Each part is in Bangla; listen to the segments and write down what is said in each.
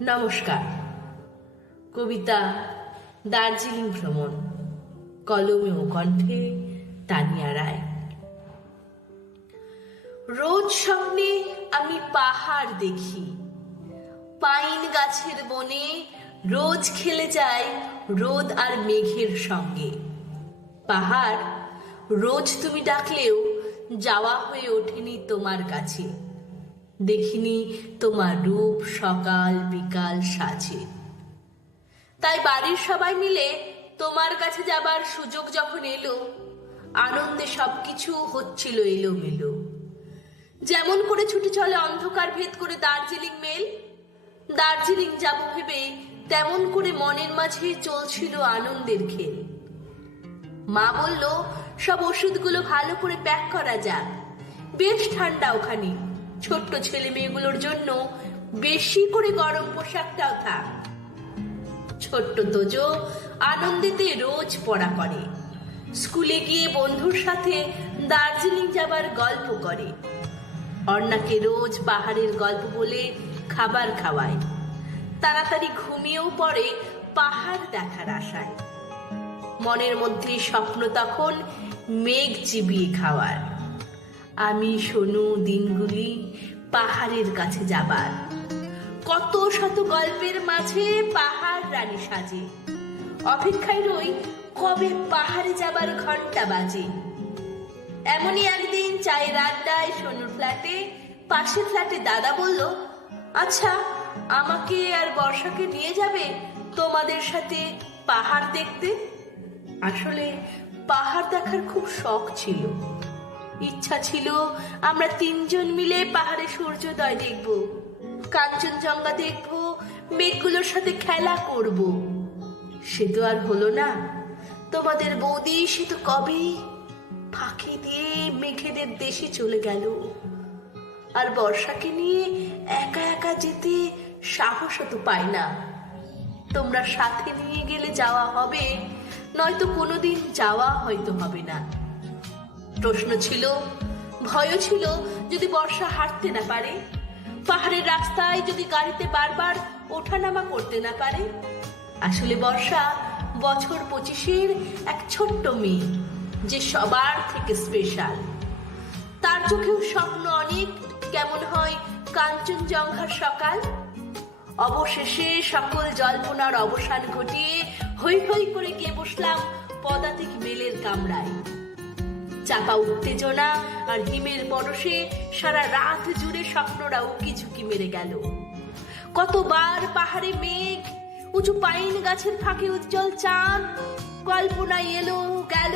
নমস্কার। কবিতা দার্জিলিং ভ্রমণ, কলমে ও কণ্ঠে তানিয়া রায়। রোজ স্বপ্নে আমি পাহাড় দেখি, পাইন গাছের বনে রোজ খেলে যায় রোদ আর মেঘের সঙ্গে। পাহাড় রোজ তুমি ডাকলেও যাওয়া হয়ে ওঠেনি তোমার কাছে। দেখিনি তোমার রূপ সকাল বিকাল সাজে। তাই বাড়ির সবাই মিলে তোমার কাছে যাবার সুযোগ যখন এলো, আনন্দে সবকিছু হচ্ছিল এলোমেলো। যেমন করে ছুটে চলে অন্ধকার ভেদ করে দার্জিলিং মেল, দার্জিলিং যাব ভেবে তেমন করে মনের মাঝে চলছিল আনন্দের খেল। মা বলল, সব ওষুধগুলো ভালো করে প্যাক করা যাক, বেশ ঠান্ডা ওখানে, ছোট্ট ছেলে মেয়েগুলোর জন্য বেশি করে গরম পোশাকটাও থাক। ছোট্ট তোজো আনন্দেতে রোজ পড়া করে, স্কুলে গিয়ে বন্ধুর সাথে দার্জিলিং যাবার গল্প করে। অর্ণাকে রোজ পাহাড়ের গল্প বলে খাবার খাওয়ায়, তাড়াতাড়ি ঘুমিয়েও পড়ে পাহাড় দেখার আশায়। মনের মধ্যে স্বপ্ন তখন মেঘ চিবিয়ে খাওয়ার। আমি শোনো দিনগুলি পাহাড়ের কাছে যাবার, কত শত গল্পের মাঝে পাহাড় রানী সাজে। অপেক্ষায় রই কবে পাহাড়ে যাবার ঘন্টা বাজে। এমনই একদিন চায়ের আড্ডায় সোনুর ফ্ল্যাটে, পাশের ফ্ল্যাটে দাদা বলল, আচ্ছা আমাকে আর বর্ষাকে নিয়ে যাবে তোমাদের সাথে পাহাড় দেখতে। আসলে পাহাড় দেখার খুব শখ ছিল, ইচ্ছা ছিল আমরা তিনজন মিলে পাহাড়ে সূর্যোদয় দেখব, কাঞ্চনজঙ্ঘা দেখব, মেঘগুলোর সাথে খেলা করব। সে তো আর হলো না। তোমাদের বৌদি সে তো কবে ফাঁকি দিয়ে মেঘেদের দেশে চলে গেল। আর বর্ষাকে নিয়ে একা একা যেতে সাহস তো পায় না। তোমরা সাথে নিয়ে গেলে যাওয়া হবে, নয়তো কোনোদিন যাওয়া হয়তো হবে না। প্রশ্ন ছিল, ভয়ও ছিল, যদি বর্ষা হাঁটতে না পারে, পাহাড়ের রাস্তায় যদি গাড়িতে বারবার ওঠানামা করতে না পারে। আসলে বর্ষা বছর 25-এর এক ছোট্ট মেয়ে, যে সবার থেকে স্পেশাল। তার চোখেও স্বপ্ন অনেক, কেমন হয় কাঞ্চনজঙ্ঘার সকাল। অবশেষে সকল জল্পনার অবসান ঘটিয়ে হৈ হৈ করে গিয়ে বসলাম পদাতিক মেলের কামরায়। চাপা উত্তেজনা আর হিমের পরশে সারা রাত জুড়ে স্বপ্নরা উকি ঝুঁকি মেরে গেল। কতবার পাহাড়ে মেঘ, উঁচু পাইন গাছের ফাঁকে উজ্জ্বল চাঁদ, কল্পনায় এলো গেল।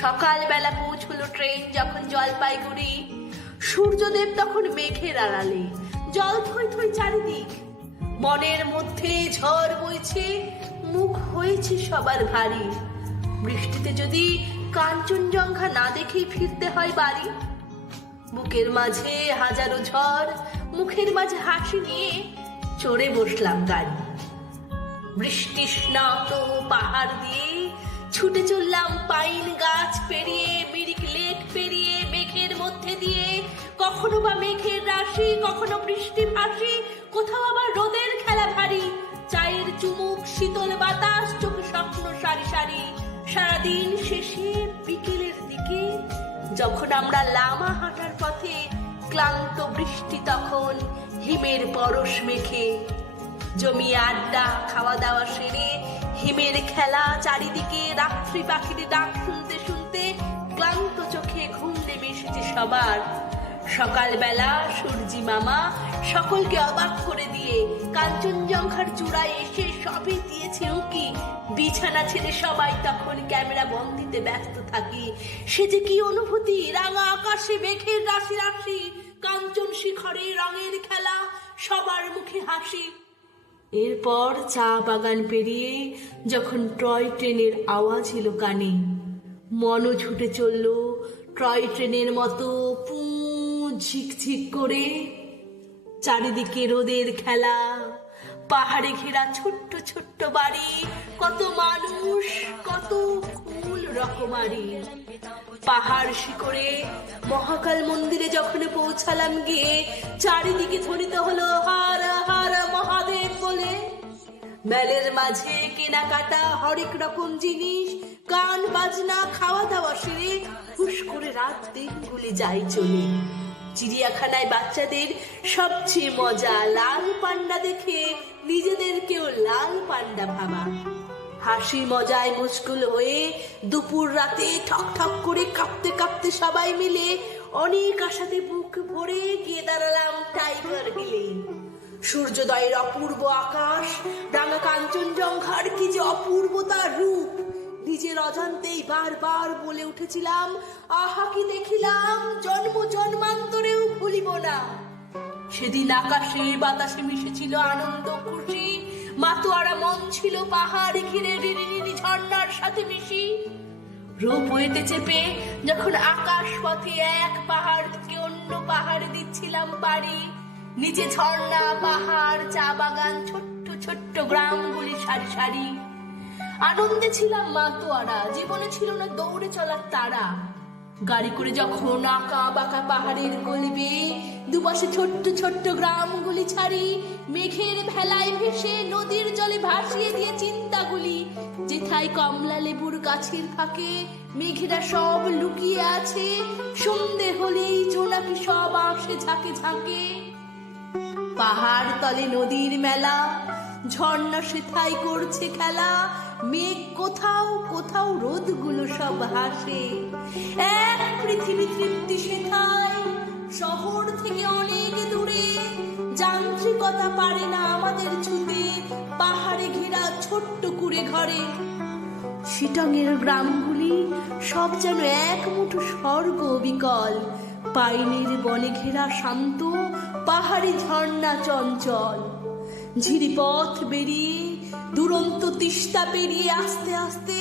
সকালবেলা পৌঁছলো ট্রেন যখন জলপাইগুড়ি, সূর্যদেব তখন মেঘের আড়ালে, জল থই থই চারিদিক। মনের মধ্যে ঝড় বইছে, মুখ হয়েছে সবার ভারী। বৃষ্টিতে যদি কাঞ্চনজঙ্ঘা না দেখেই ফিরতে হয় বাড়ি। বুকের মাঝে হাজারো ঝড়, মুখের মাঝে হাসি নিয়ে চড়ে বসলাম গাড়ি। বৃষ্টি স্নাত পাহাড় দিয়ে ছুটে চললাম পাইন গাছ পেরিয়ে, মিরিক লেক পেরিয়ে, মেঘের মধ্যে দিয়ে। কখনো বা মেঘের রাশি, কখনো বৃষ্টি ভাসি, কোথাও আবার রোদের খেলা ভারী। চায়ের চুমুক, শীতল বাতাস, চোখে স্বপ্ন সারি সারি। সারাদিন শেষে বিকেলের দিকে যখন আমরা লামা হাঁটার পথে, ক্লান্ত বৃষ্টি তখন হিমের পরশ মেখে। জমিয়ে আড্ডা, খাওয়া দাওয়া সেরে, হিমের খেলা চারিদিকে, রাত্রি পাখির ডাক শুনতে শুনতে ক্লান্ত চোখে ঘুম নেমে এসেছে সবার। সকালবেলা সূর্যি মামা সকলকে অবাক করে দিয়ে কাঞ্চনজঙ্ঘার চূড়ায় এসে সবে দিয়েছে উঁকি। বিছানা ছেড়ে সবাই তখন ক্যামেরা বন্দিতে ব্যস্ত থাকি। সে যে কি অনুভূতি, রাঙা আকাশে মেঘের রাশি রাশি, কাঞ্চন শিখরে রঙের খেলা, সবার মুখে হাসি। এরপর চা বাগান পেরিয়ে যখন টয় ট্রেনের আওয়াজ এলো কানে, মনও ছুটে চলল টয় ট্রেনের মতো পু ঝিকঝিক করে। চারিদিকে রোদের খেলা, পাহাড়ে ঘেরা ছোট্ট ছোট্ট বাড়ি, কত মানুষ, কত ফুল রকমারি। পাহাড় শিখরে মহাকাল মন্দিরে যখন পৌঁছালাম গিয়ে, চারিদিকে ধ্বনিত হলো হর হর মহাদেব। মেলের মাঝে কেনাকাটা হরেক রকম জিনিস, গান বাজনা, খাওয়া দাওয়া সেরে হুশ করে রাত দিনগুলি যাই চলে। চিড়িয়াখানায় বাচ্চাদের সবচেয়ে মজা লাল পান্ডা দেখে নিজেদেরকেও লাল পান্ডা ভাবা। হাসি মজায় মুশকুল হয়ে দুপুর রাতে ঠক ঠক করে কাঁপতে কাঁপতে সবাই মিলে অনেক আশাতে বুক ভরে গিয়ে দাঁড়ালাম টাইগার হিলে। সূর্যোদয়ের অপূর্ব আকাশ, রাঙা কাঞ্চনজঙ্ঘার কি যে অপূর্ব তার রূপ, নিজের অজান্তেই বারবার বলে উঠেছিলাম, আহা কি দেখিলাম, জন্ম জন্মান্তরেও ভুলিব না। সেদিন আকাশে বাতাসে মিশেছিল আনন্দ খুশি, মাতোয়ারা মন ছিল পাহাড় ঘিরে রিরিনি ঝর্ণার সাথে মিশি। রোপওয়েতে চেপে যখন আকাশ পথে এক পাহাড় থেকে অন্য পাহাড়ে দিচ্ছিলাম পাড়ি, নিচে ঝর্ণা, পাহাড়, চা বাগান, ছোট্ট ছোট্ট গ্রামগুলি সারি সারি। আনন্দে ছিলাম মাতোয়ারা, জীবনে ছিল না দৌড়ে চলার তারা। গাড়ি করে যখন আঁকা বাঁকা পাহাড়ের গলিবে দুপাশে ছোট্ট ছোট্ট গ্রামগুলি ছাড়ি, মেঘের ভেলায় ভেসে নদীর জলে ভাসিয়ে দিয়ে চিন্তাগুলি, যেথায় কমলা লেবুর গাছের ফাঁকে মেঘেরা সব লুকিয়ে আছে, সন্ধে হলেই জোনাকি সব আসে ঝাঁকে ঝাঁকে। পাহাড় তলে নদীর মেলা, ঝর্ণা সেথায় করছে খেলা, মেঘ কোথাও কোথাও রোদগুলো সব হাসে। এক পৃথিবী তৃপ্তি সেথায়, শহর থেকে অনেক দূরে, যান্ত্রিকতা পারে না আমাদের ছুতে, পাহাড়ে ঘেরা ছোট্ট কুড়ে ঘরে। শিটংয়ের গ্রামগুলি সব যেন এক মুঠো স্বর্গ বিকল, পাইনের বনে ঘেরা শান্ত, পাহাড়ি ঝর্ণা চঞ্চল। ঝিরিপথ বেরিয়ে দুরন্ত তিস্তা পেরিয়ে আস্তে আস্তে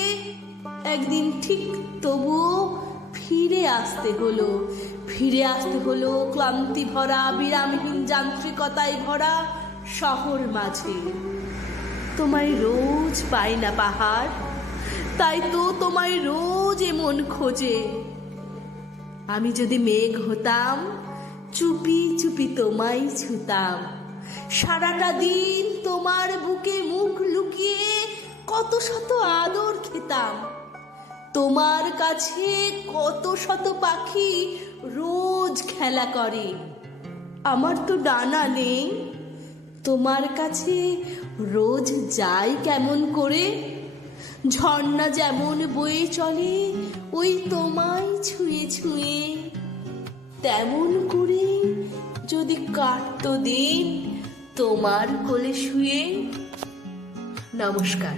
একদিন ঠিক তবুও ফিরে আসতে হলো ক্লান্তি ভরা বিরামহীন যান্ত্রিকতায় ভরা শহর মাঝে। তোমায় রোজ পাই না পাহাড়, তাই তো তোমায় রোজ এমন খোঁজে। আমি যদি মেঘ হতাম, চুপি চুপি তোমায় ছুতাম, সারাটা দিন তোমার বুকে মুখ লুকিয়ে কত শত আদর খেতাম। তোমার কাছে কত শত পাখি রোজ খেলা করে, আমার তো ডানা নেই, তোমার কাছে রোজ যাই কেমন করে। ঝর্ণা যেমন বয়ে চলে ওই তোমায় ছুঁয়ে ছুঁয়ে, তেমন করে যদি কাটতো দিন তোমার কোলে শুয়ে। নমস্কার।